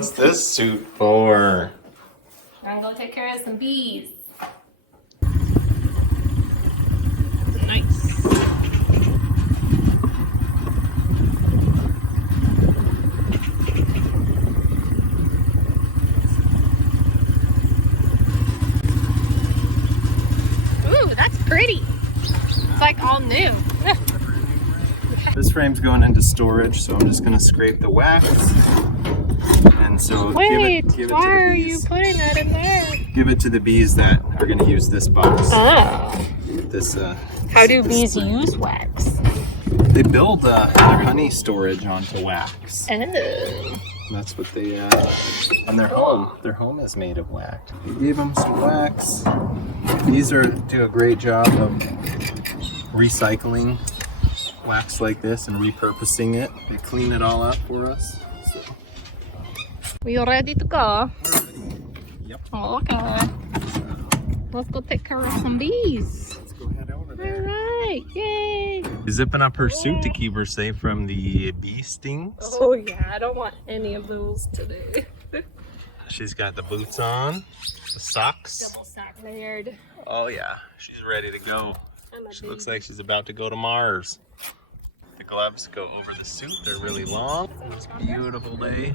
What's this suit for? I'm gonna go take care of some bees. Nice. Ooh, that's pretty. It's like all new. This frame's going into storage, so I'm just gonna scrape the wax. And so Wait, give it why to the are bees. you putting that in there? Give it to the bees that are gonna use this box. Oh. This How do this bees use wax? They build their honey storage onto wax. Oh. That's what they and their home is made of wax. We gave them some wax. Bees do a great job of recycling wax like this and repurposing it. They clean it all up for us. So. We all ready to go? Yep. Okay. Let's go take care of some bees. Let's go head over there. All right, yay! Zipping up her suit to keep her safe from the bee stings. Oh yeah, I don't want any of those today. She's got the boots on, the socks. Double sock layered. Oh yeah, she's ready to go. She looks like she's about to go to Mars. The gloves go over the suit. They're really long. It's a beautiful day.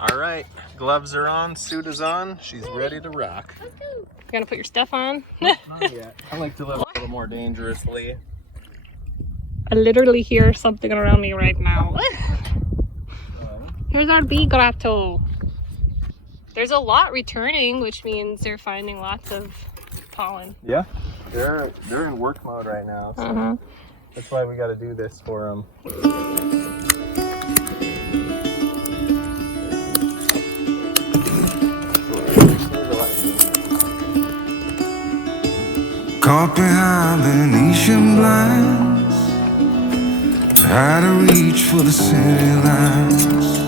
All right, gloves are on, suit is on. She's ready to rock. Let's go. You gonna put your stuff on? Not yet. I like to live a little more dangerously. I literally hear something around me right now. Here's our bee grotto. There's a lot returning, which means they're finding lots of pollen. Yeah, they're in work mode right now. So that's why we got to do this for them. Caught behind Venetian blinds, try to reach for the city lines.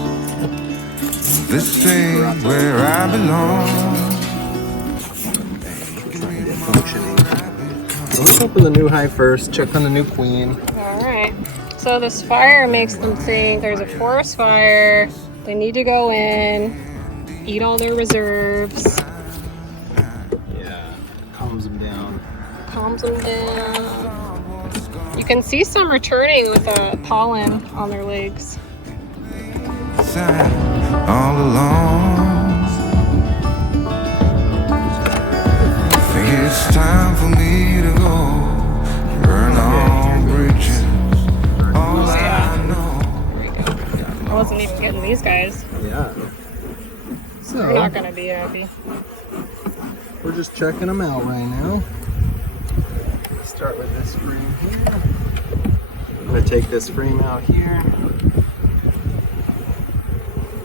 This ain't where I belong. So let's open the new hive first, check on the new queen. Alright. So this fire makes them think there's a forest fire. They need to go in, eat all their reserves. Yeah, calms them down. Calms them down. You can see some returning with the pollen on their legs. All alone, think it's time for me to go. Burn all bridges. All I know. I wasn't even getting these guys. Yeah. They're not So gonna be happy. we're just checking them out right now. Start with this frame here. I'm gonna take this frame out here.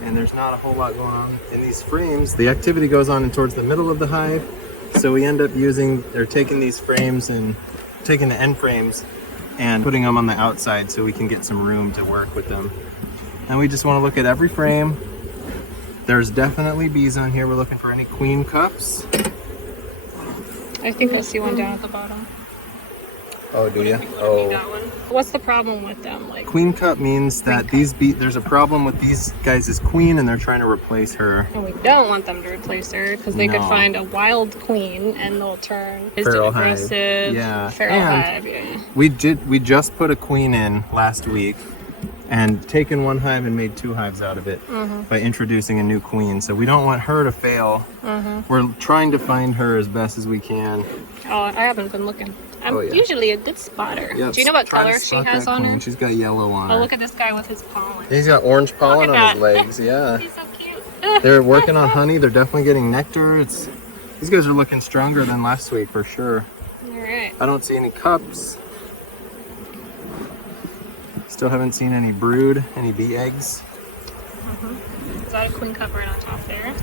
And there's not a whole lot going on in these frames. The activity goes on towards the middle of the hive. So we end up taking these frames and taking the end frames and putting them on the outside so we can get some room to work with them. And we just want to look at every frame. There's definitely bees on here. We're looking for any queen cups. I think I see one down at the bottom. Oh, do you? Maybe Oh. that one. What's the problem with them? Like, Queen cup means that there's a problem with these guys' queen and they're trying to replace her. and we don't want them to replace her because they could No. find a wild queen and they'll turn Feral hive. aggressive. Yeah. Feral And hive, yeah. We just put a queen in last week and taken one hive and made 2 hives out of it by introducing a new queen. So we don't want her to fail. We're trying to find her as best as we can. Oh, I haven't been looking. I'm Oh, yeah. usually a good spotter. Yeah, Do you know what try to color she spot has that on queen. her? She's got yellow on her. Oh, look at this guy with his pollen. He's got orange pollen Look on at his that. legs, yeah. He's so cute. They're working on honey. They're definitely getting nectar. These guys are looking stronger than last week for sure. All right. I don't see any cups. Still haven't seen any brood, any bee eggs. Is that a queen cup right on top there?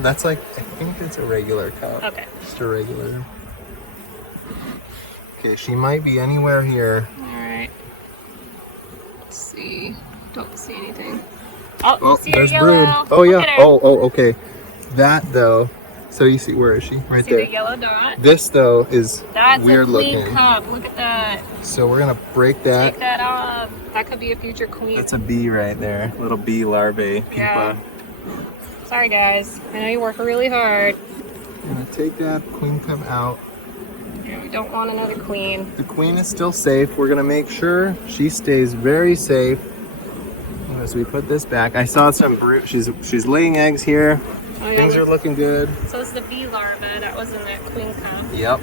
That's like, I think it's a regular cup. Okay. Just a regular. Okay, she might be anywhere here. All right. Let's see. Don't see anything. Oh, Oh, you see her there's yellow. brood. Oh Look yeah. at her. Oh, okay. That though, So you see, where is she? Right See the there. yellow dot? This though is That's weird a queen looking. cup. Look at that. So we're gonna break that. Take that off. That could be a future queen. That's a bee right there. Little bee larvae, pupa. Yeah. Sorry guys. I know you work really hard. I'm gonna take that queen cup out. Yeah, we don't want another queen. The queen is still safe. We're gonna make sure she stays very safe as we put this back. I saw some she's laying eggs here. Oh, yeah. Things are looking good. So it's the bee larva that was in that queen cup. Yep.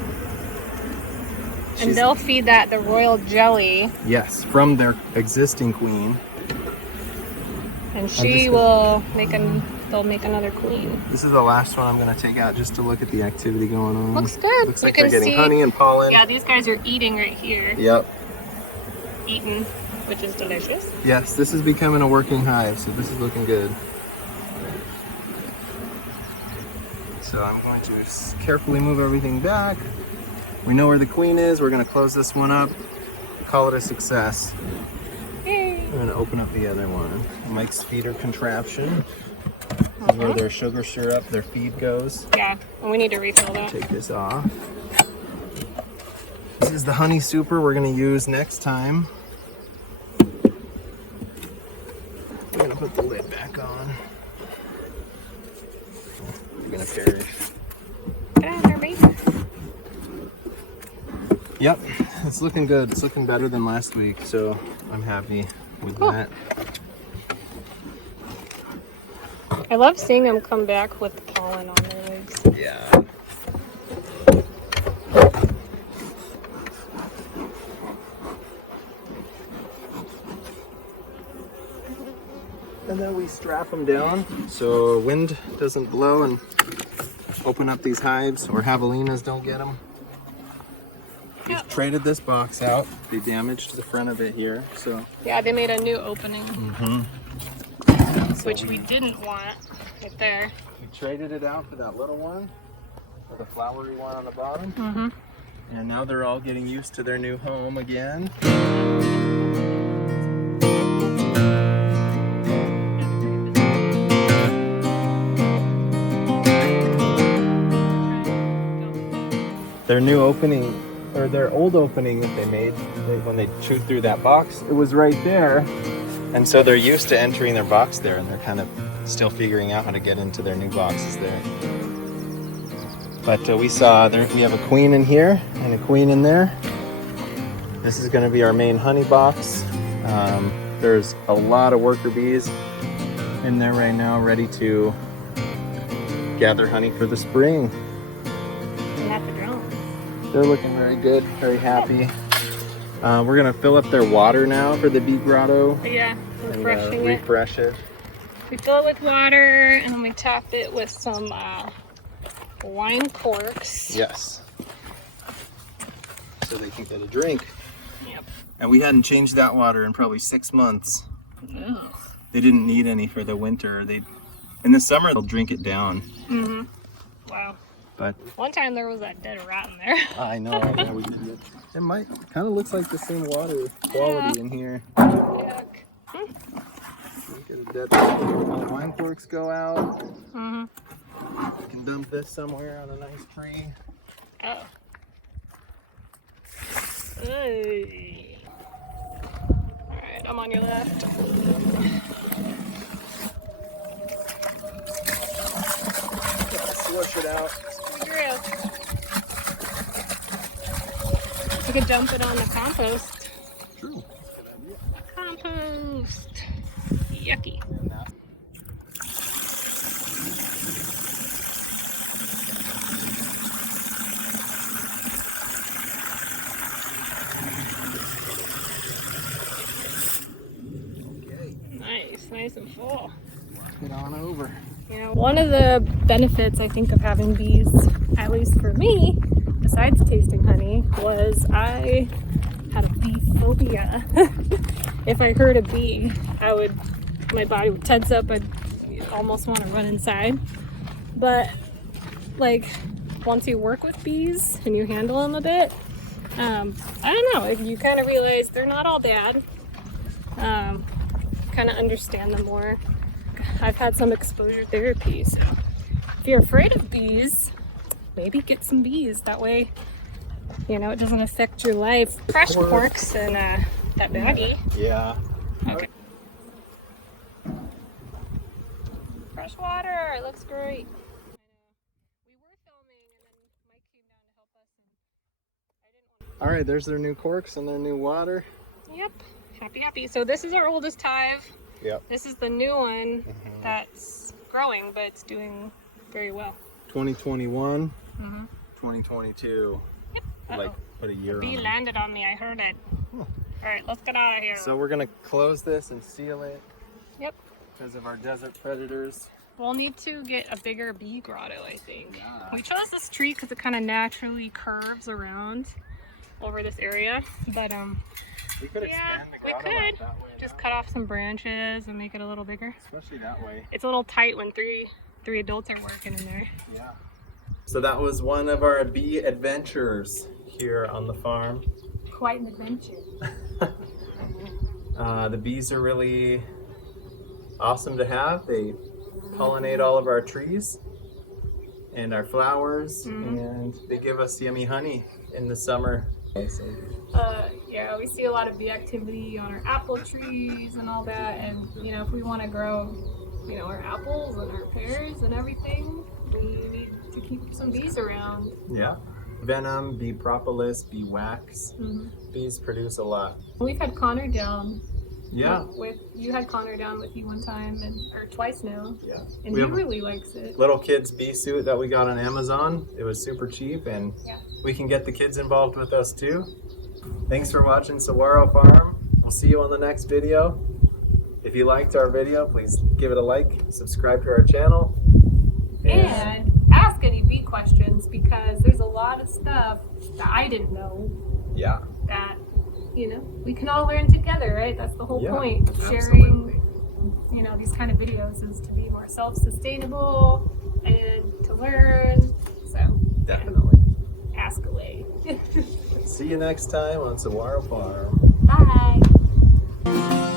And they'll feed that the royal jelly. Yes, from their existing queen. And she will make they'll make another queen. This is the last one I'm gonna take out just to look at the activity going on. Looks good. Looks You like can they're getting see- honey and pollen. Yeah, these guys are eating right here. Yep. Eating, which is delicious. Yes, this is becoming a working hive, so this is looking good. So I'm going to carefully move everything back. We know where the queen is. We're gonna close this one up, call it a success. Yay. I'm gonna open up the other one. Mike's feeder contraption. This is where their sugar syrup, their feed goes. Yeah, and we need to refill that. Take this off. This is the honey super we're gonna use next time. We're gonna put the lid back on. You're gonna perish. Get out of there, baby. Yep, it's looking good. It's looking better than last week, so I'm happy with Cool. that. I love seeing them come back with pollen on their legs. Yeah. And then we strap them down so wind doesn't blow and open up these hives, or javelinas don't get them. We've Yep. traded this box out. They damaged the front of it here, so Yeah, they made a new opening, which we didn't want right there. we traded it out for that little one, for the flowery one on the bottom. Mm-hmm. And now they're all getting used to their new home again. Their new opening, or their old opening that they made when they chewed through that box, it was right there. And so they're used to entering their box there, and they're kind of still figuring out how to get into their new boxes there. But we saw we have a queen in here and a queen in there. This is going to be our main honey box. There's a lot of worker bees in there right now, ready to gather honey for the spring. And at the drone. They're looking very good, very happy. We're going to fill up their water now for the bee grotto. Yeah, And refreshing it. refresh it. We fill it with water and then we top it with some wine corks. Yes. So they can get a drink. Yep. And we hadn't changed that water in probably 6 months. Ugh. They didn't need any for the winter. In the summer they'll drink it down. Mm-hmm. Wow. But One time there was that dead rat in there. I know. It might kind of looks like the same water quality in here. Yuck. Get a dead the wine corks go out. Mm-hmm. You can dump this somewhere on a nice tree. Oh. Hey. Alright, I'm on your left. Swish it out. You could dump it on the compost. True. Compost. Yucky. Okay. Nice and full. Get on over. You know, one of the benefits I think of having bees, at least for me, besides tasting honey, was I had a bee phobia. If I heard a bee, my body would tense up. I'd almost want to run inside. But like, once you work with bees and you handle them a bit, I don't know, you kind of realize they're not all bad. Kind of understand them more. I've had some exposure therapy, so if you're afraid of bees, maybe get some bees. That way, you know, it doesn't affect your life. Fresh porks and that baggie. Yeah. Okay. Fresh water. It looks great. We were filming and then Mike came down to help us. And I didn't want All right, there's their new corks and their new water. to... Yep. Happy, happy. So this is our oldest hive. Yep. This is the new one that's growing, but it's doing very well. 2021, Mm-hmm. 2022. Yep. Like put a year Bee on. landed on me. I heard it. All right, let's get out of here. So we're gonna close this and seal it Yep. because of our desert predators. We'll need to get a bigger bee grotto, I think. We chose this tree because it kind of naturally curves around over this area, but We could yeah, expand the we grotto could that way. just cut off some branches and make it a little bigger. Especially that way. It's a little tight when three adults are working in there. Yeah. So that was one of our bee adventures here on the farm. Quite an adventure. The bees are really awesome to have. They pollinate all of our trees and our flowers, and they give us yummy honey in the summer. Yeah, we see a lot of bee activity on our apple trees and all that, and you know, if we want to grow, you know, our apples and our pears and everything, we need to keep some bees around. Yeah. Venom, bee propolis, bee wax. Bees produce a lot. We've had Connor down. Yeah. You had Connor down with you one time or twice now, Yeah. and We he have really likes it. little kids bee suit that we got on Amazon. It was super cheap, and Yeah. we can get the kids involved with us too. Thanks for watching Saguaro Farm. We'll see you on the next video. If you liked our video, please give it a like, subscribe to our channel. And ask any bee questions, because there's a lot of stuff that I didn't know Yeah. that, you know, we can all learn together, right? That's the whole Yeah, point of sharing, absolutely. you know, these kind of videos, is to be more self-sustainable and to learn. So Definitely. ask away. See you next time on Saguaro Farm. Bye.